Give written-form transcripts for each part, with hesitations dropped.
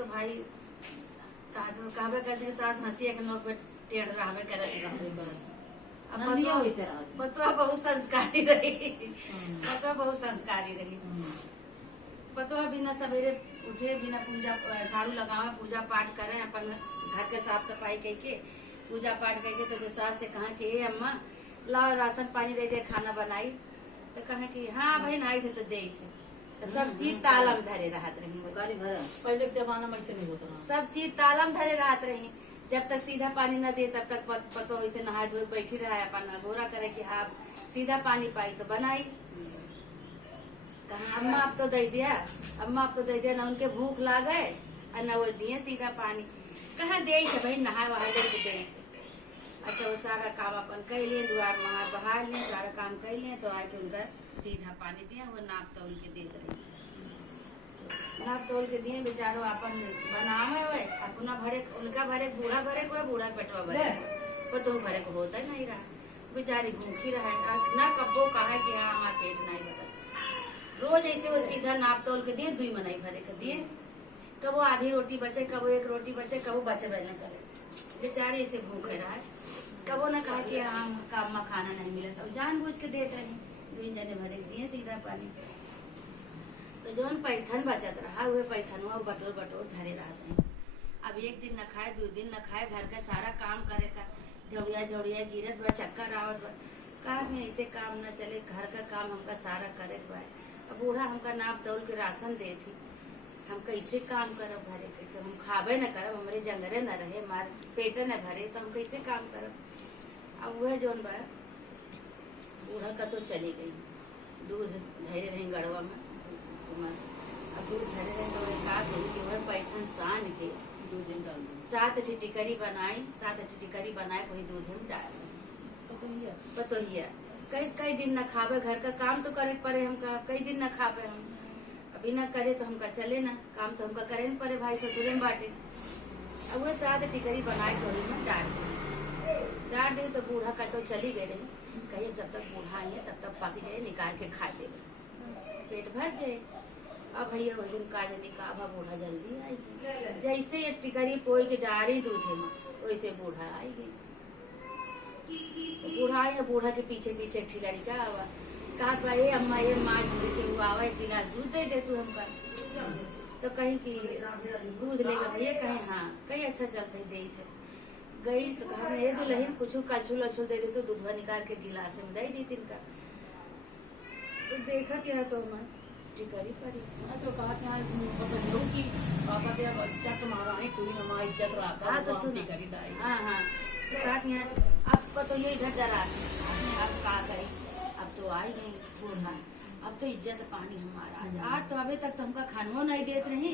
तो भाई कहबे करते सास हंसी के नोक पे टेढ़ रहबे करे। बतवा बहुत संस्कारी रही, बतवा बहुत संस्कारी रही। बतवा बिना सवेरे उठे, बिना पूजा झाड़ू लगावे, पूजा पाठ करे, अपन घर के साफ सफाई करके पूजा पाठ करके तो जो सास से कहा कि ए अम्मा लाओ राशन पानी दे दे, खाना बनाई, तो कहे कि हाँ बहन आई थे तो दे थे। तो सब चीज तालम धरे रहत रही। पहले के जमाना में ऐसे नहीं होता, सब चीज तालम धरे रहत रही। जब तक सीधा पानी न दे तब तक पतो ऐसे नहा धोए बैठी रहा, अपन अघोरा करे कि हाँ सीधा पानी पाई तो बनाई। कहा अम्मा अब तो दे दिया, अम्मा अब तो दे दिया, न उनके भूख लागे और न वो दिए सीधा पानी। कहाँ दे भाई नहा वहा दे दे। अच्छा वो सारा काम अपन कर लिए, द्वार महार बहार लिए, सारा काम कर लिए, तो आके उनका सीधा पानी दिया। वो नाप तोल के देते रही, नाप तोल के दिए। बेचारो अपन बनावे हुए अपना भरे, उनका भरे बूढ़ा भरे को, बूढ़ा पेटवा भरे वो तो भरे को होता ही नहीं रहा। बेचारी भूखी रहे ना, कब्बो कहा कि हाँ हमारा पेट नहीं भरा। रोज ऐसे वो सीधा नाप तोल के दिए, 2 मनाई भरे के दिए। कबो आधी रोटी बचे, कबो 1 रोटी बचे, कबो बचे न करे। बेचारे ऐसे भूखे रहे। कबो न कहा कि हाँ काम में खाना नहीं मिला, तो जान बुझ के देते रही। 2 जने भरे दिए सीधा पानी। तो जो पैथन बचत रहा हुए पैथन बटोर बटोर धरे रहते हैं। अब 1 दिन न खाए, 2 दिन न खाए, घर का सारा काम करे का झौड़िया झौड़िया गिरत बा, चक्कर आवत बा। कहा नहीं ऐसे काम न चले, घर का काम हमका सारा करे बा। अब बूढ़ा हमका नाप तोल के राशन दे थी, हम कैसे काम करब घरे के? तो हम खाबे न करब, हमारे जंगरे न रहे, हमार पेटे न भरे, तो हम कैसे काम करब? अब वह जोन बा बूढ़ा का तो चली गई, दूध धरे रही गड़वा में। अब दूध धरे रहे तो का कि वह पैथन सान के 2 दिन डाल दो, 7 टिकरी बनाई, 7 टिकरी बनाए कोई दूध में डाल पतोहिया। कई दिन न खावे, घर का काम तो करे पड़े हमका, कई दिन न खावे हम। अभी न करे तो हमका चले ना, काम तो हमका करे न पड़े, भाई ससुरे में बांटे। अब वो 7 टिकरी बनाए कोई में डाल दे तो बूढ़ा का तो चली गए रही। कहीं जब तक बूढ़ा आई है तब तक पक जाए, निकाल के खा ले, पेट भर जाए। अब भैया वही दिन का जाने का अब बूढ़ा जल्दी आएगी। जैसे ये टिकरी पोई के डारी दूध है वैसे बूढ़ा आएगी। तो बूढ़ा आए, बूढ़ा के पीछे पीछे एक लड़का आवा, कहा ए अम्मा ये माँ के आवा, 1 गिलास दूध दे तू हमका। तो कहीं की दूध लेगा भैया, कहे हाँ, कहीं अच्छा चलते दे थे। गई तो कहा ये दुल्हन कुछ कलछुल अछुल दे दे, तो दूधवा निकाल के गिलास में दे दी तिनका। तो देखा क्या तो मैं टिकरी परी तो कहा कि पापा के इज्जत महारानी कोई हमारी इज्जत रहा। हाँ तो सुन, हाँ हाँ तो कहा कि आपको तो ये इधर डरा, आप का करें? अब तो आई गई बूढ़ा, अब तो इज्जत पानी हमारा। आज तो अभी तक तो हमका खानो नहीं देते रहे,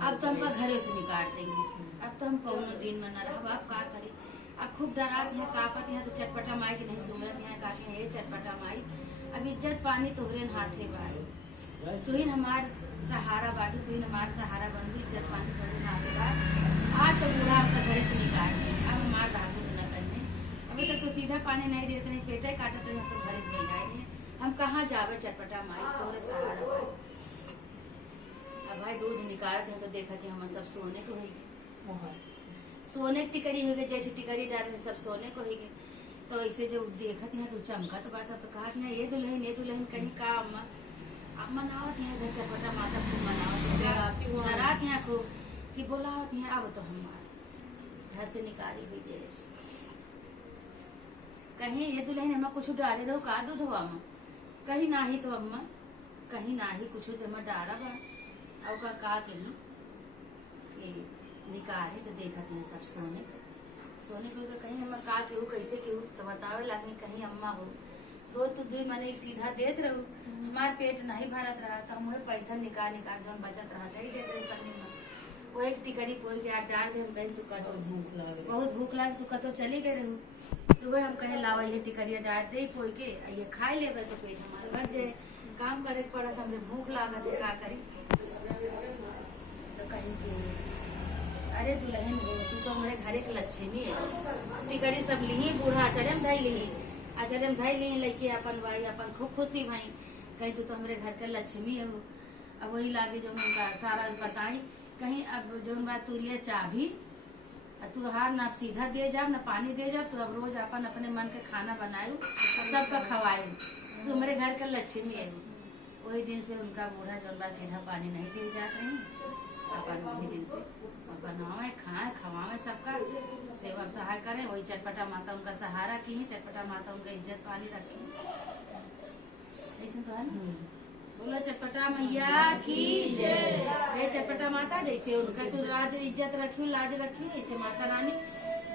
अब तो हमका घरे से निकाल देंगे। अब तो हम कौनो दिन में न रह, आप का करें? अब खूब डरात है, कापत है, तो चटपटा माई के नहीं सुमरत है, कहते हैं ये चटपटा माई अब इज्जत पानी तोहरे हाथे बाई, तू ही हमार सहारा बाटू, तू ही हमार सहारा बन, इज्जत पानी तोहरे हाथे बा। आज तो बूढ़ा हमका घरे से निकाल दें, अब हमार राहू न करने। अभी तक तो सीधा पानी नहीं देते नहीं, पेटे काटते रहे, तो घरे से बैठाए नहीं। हम कहाँ जावे चटपटा माई, तोहरे सहारा बा। अब भाई दूध निकालते हैं तो देखा कि हम सब सोने को होगी, सोने की टिकरी हो गई, जैसे टिकरी डाले सब सोने को हो गई। तो ऐसे जो देखत है तो चमका तो बस। अब तो कहा ना ये दुल्हन कहीं का अम्मा अब मनावत है, इधर चटपटा माता खूब मनावत है खूब कि बोलावत है। अब तो हमारे घर से निकाली गई जे कहीं ये दुल्हन हमें कुछ डाले रहो का दूध हुआ में, कहीं ना ही तो अम्मा, कहीं ना ही कुछ तो डारा बा। अब का कहीं कि निकाले तो देखते हैं सब सोने को कहीं हम का केहू कैसे केहू तो बतावे लगे, कहीं अम्मा हो रोज तो 2 महीने सीधा देत रहू, हमार पेट नहीं भरत रहा, तो हम वही पैसा निकाल जो बचत रहा ही देते रहे पन्नी में। वो 1 टिकरी पोई के डाल दे, कहीं तू का बहुत भूख लागे, तू का तो चली गए रहू, तो वही हम कहे लावा ये टिकरिया डाल दे पोई के, ये खाए ले तो पेट हमारे भर जाए। काम करे पड़ा, हमने भूख लागत है, का करी? तो कहीं के अरे दुल्हन हो, तू तो हमारे घरे के लक्ष्मी है, टिकरी सब ली, बूढ़ा आचार्य में धाई ली, लड़के अपन भाई अपन खूब खुशी भाई, कहीं तू तो हमारे घर के लक्ष्मी है। अब वही लागे जो उनका सारा बताई कहीं अब जोन बात तू लिया चाबी तू हार ना सीधा दे जाब ना पानी दे जाब, तो अब रोज अपन अपने मन के खाना बनायू और सबका खवायू, तो हमारे घर का लक्ष्मी है। वही दिन से उनका बूढ़ा जोन बात सीधा पानी नहीं दे जाते हैं, अपन वही दिन से बनावे खाए खवावे सबका सेवा सहाय करें। वही चटपटा माता उनका सहारा की है, चटपटा माता उनका इज्जत पानी रखी। ऐसे तो है ना, बोलो चटपटा मैया की जय। हे चटपटा माता जैसे उनका तू राज इज्जत रखी लाज रखी, ऐसे माता रानी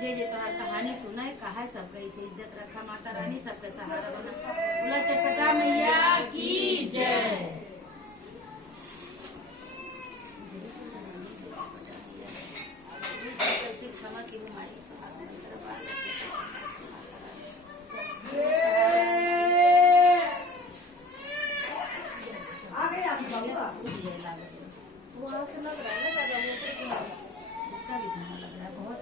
जे जे तोहर कहानी सुना है कहा है सबका ऐसे इज्जत रखा माता रानी, सबका सहारा बना। बोलो चटपटा मैया की जय। क्षमा की माई वहाँ से लग रहा है ना दादा, वो इसका भी धुआं लग रहा है बहुत।